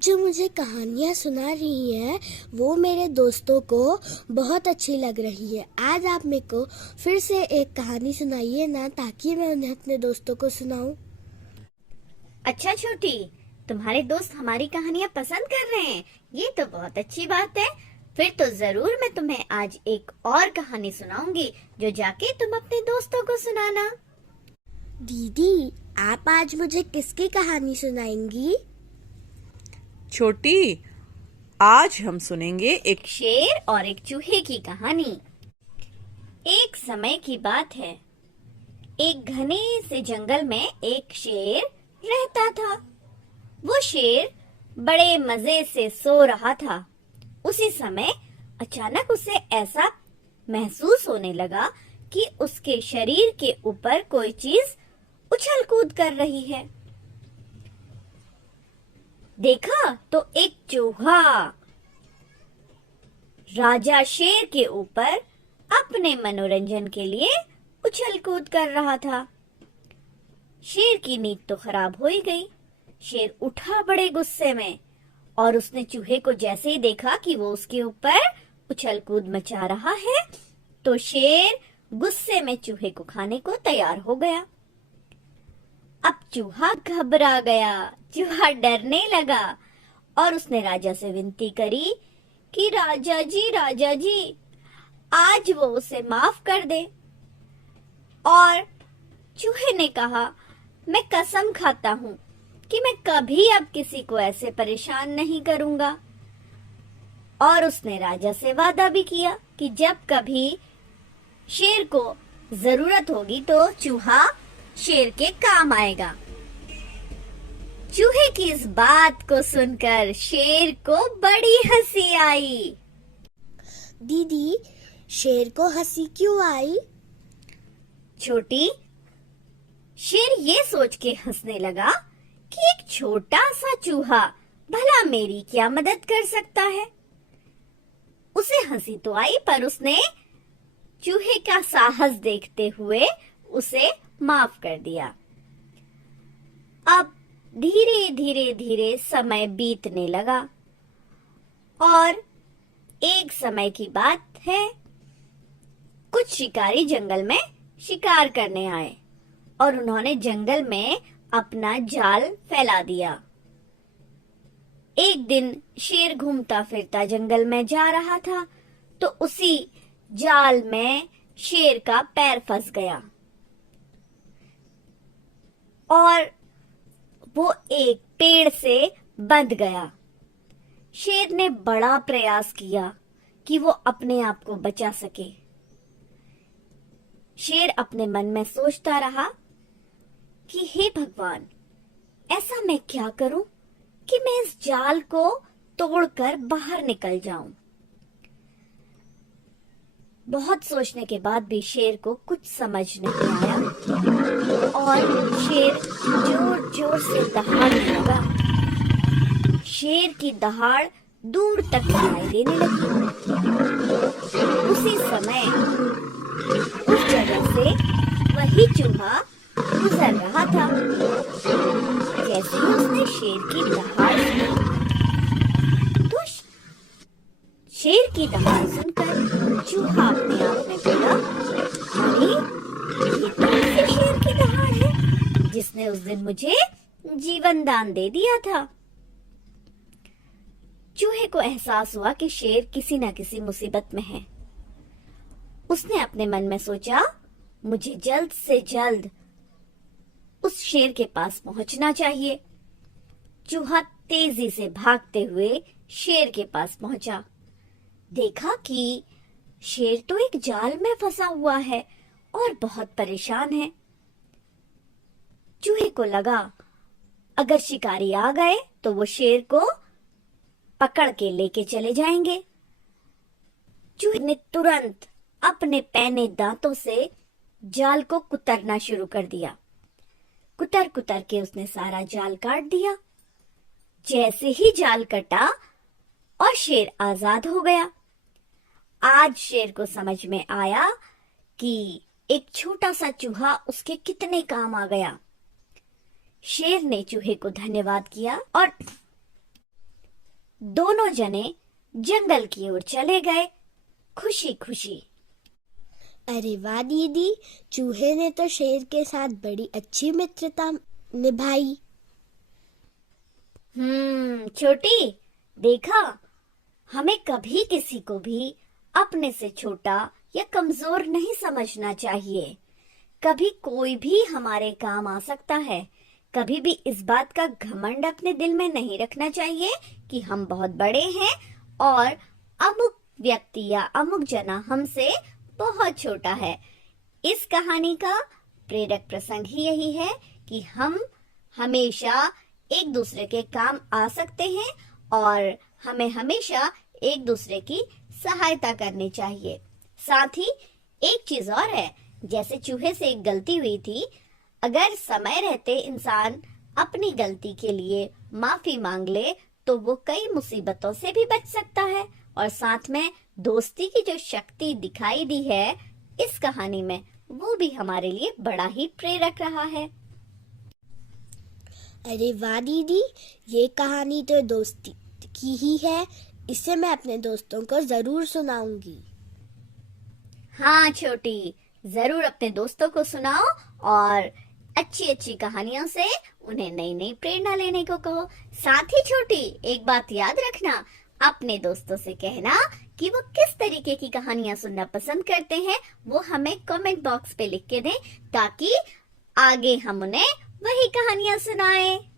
जो मुझे कहानियाँ सुना रही हैं वो मेरे दोस्तों को बहुत अच्छी लग रही है। आज आप मेरे को फिर से एक कहानी सुनाइए ना, ताकि मैं उन्हें अपने दोस्तों को सुनाऊं। अच्छा छोटी, तुम्हारे दोस्त हमारी कहानियाँ पसंद कर रहे हैं, ये तो बहुत अच्छी बात है। फिर तो जरूर मैं तुम्हें आज एक और कहानी सुनाऊंगी, जो जाके तुम अपने दोस्तों को सुनाना। दीदी, आप आज मुझे किसकी कहानी सुनाएंगी? छोटी, आज हम सुनेंगे एक शेर और एक चूहे की कहानी। एक समय की बात है, एक घने से जंगल में एक शेर रहता था। वो शेर बड़े मजे से सो रहा था। उसी समय अचानक उसे ऐसा महसूस होने लगा कि उसके शरीर के ऊपर कोई चीज उछल कूद कर रही है। देखा तो एक चूहा राजा शेर के ऊपर अपने मनोरंजन के लिए उछल कूद कर रहा था। शेर की नींद तो खराब हो ही गई। शेर उठा बड़े गुस्से में, और उसने चूहे को जैसे ही देखा कि वो उसके ऊपर उछल कूद मचा रहा है, तो शेर गुस्से में चूहे को खाने को तैयार हो गया। अब चूहा घबरा गया, चूहा डरने लगा और उसने राजा से विनती करी कि राजा जी, आज वो उसे माफ कर दे। और चूहे ने कहा, मैं कसम खाता हूं कि मैं कभी अब किसी को ऐसे परेशान नहीं करूंगा। और उसने राजा से वादा भी किया कि जब कभी शेर को जरूरत होगी तो चूहा शेर के काम आएगा। चूहे की इस बात को सुनकर शेर को बड़ी हंसी आई। दीदी, शेर को हंसी क्यों आई? छोटी, शेर ये सोच के हंसने लगा कि एक छोटा सा चूहा भला मेरी क्या मदद कर सकता है। उसे हंसी तो आई, पर उसने चूहे का साहस देखते हुए उसे माफ कर दिया। अब धीरे समय बीतने लगा, और एक समय की बात है, कुछ शिकारी जंगल में शिकार करने आए और उन्होंने जंगल में अपना जाल फैला दिया। एक दिन शेर घूमता फिरता जंगल में जा रहा था, तो उसी जाल में शेर का पैर फंस गया और वो एक पेड़ से बंध गया। शेर ने बड़ा प्रयास किया कि वो अपने आप को बचा सके। शेर अपने मन में सोचता रहा कि हे भगवान, ऐसा मैं क्या करूं कि मैं इस जाल को तोड़कर बाहर निकल जाऊं। बहुत सोचने के बाद भी शेर को कुछ समझ नहीं आया और शेर जोर जोर से दहाड़ने लगा। शेर की दहाड़ दूर तक सुनाई देने लगी। उसी समय उस जगह से वही चूहा गुजर रहा था। जैसे ही उसने शेर की दहाड़ सुनी, तो शेर की दहाड़ सुनकर चूहा अपने आप में बोला, अरे ये तो उसी शेर की दहाड़ है जिसने उस दिन मुझे जीवन दान दे दिया था। चूहे को एहसास हुआ कि शेर किसी न किसी मुसीबत में है। उसने अपने मन में सोचा, मुझे जल्द से जल्द उस शेर के पास पहुंचना चाहिए। चूहा तेजी से भागते हुए शेर के पास पहुंचा। देखा कि शेर तो एक जाल में फंसा हुआ है और बहुत परेशान है। चूहे को लगा, अगर शिकारी आ गए तो वो शेर को पकड़ के लेके चले जाएंगे। चूहे ने तुरंत अपने पैने दांतों से जाल को कुतरना शुरू कर दिया। कुतर कुतर के उसने सारा जाल काट दिया। जैसे ही जाल कटा और शेर आजाद हो गया। आज शेर को समझ में आया कि एक छोटा सा चूहा उसके कितने काम आ गया। शेर ने चूहे को धन्यवाद किया और दोनों जने जंगल की ओर चले गए, खुशी खुशी। अरे वाह दीदी, चूहे ने तो शेर के साथ बड़ी अच्छी मित्रता निभाई। छोटी, देखा, हमें कभी किसी को भी अपने से छोटा या कमजोर नहीं समझना चाहिए। कभी कोई भी हमारे काम आ सकता है। कभी भी इस बात का घमंड अपने दिल में नहीं रखना चाहिए कि हम बहुत बड़े हैं और अमुक व्यक्ति या अमुक जना हमसे बहुत छोटा है। इस कहानी का प्रेरक प्रसंग ही यही है कि हम हमेशा एक दूसरे के काम आ सकते हैं और हमें हमेशा एक दूसरे की सहायता करनी चाहिए। साथ ही एक चीज और है, जैसे चूहे से एक गलती हुई थी, अगर समय रहते इंसान अपनी गलती के लिए माफी मांग ले तो वो कई मुसीबतों से भी बच सकता है। और साथ में दोस्ती की जो शक्ति दिखाई दी है इस कहानी में, वो भी हमारे लिए बड़ा ही प्रेरक रहा है। अरे वाह दीदी, ये कहानी तो दोस्ती की ही है। इसे मैं अपने दोस्तों को जरूर सुनाऊंगी। हाँ छोटी, जरूर अपने दोस्तों को सुनाओ और अच्छी अच्छी कहानियों से उन्हें नई नई प्रेरणा लेने को कहो। साथ ही छोटी, एक बात याद रखना, अपने दोस्तों से कहना कि वो किस तरीके की कहानियां सुनना पसंद करते हैं, वो हमें कमेंट बॉक्स पे लिख के दें ताकि आगे हम उन्हें वही कहानियां सुनाएं।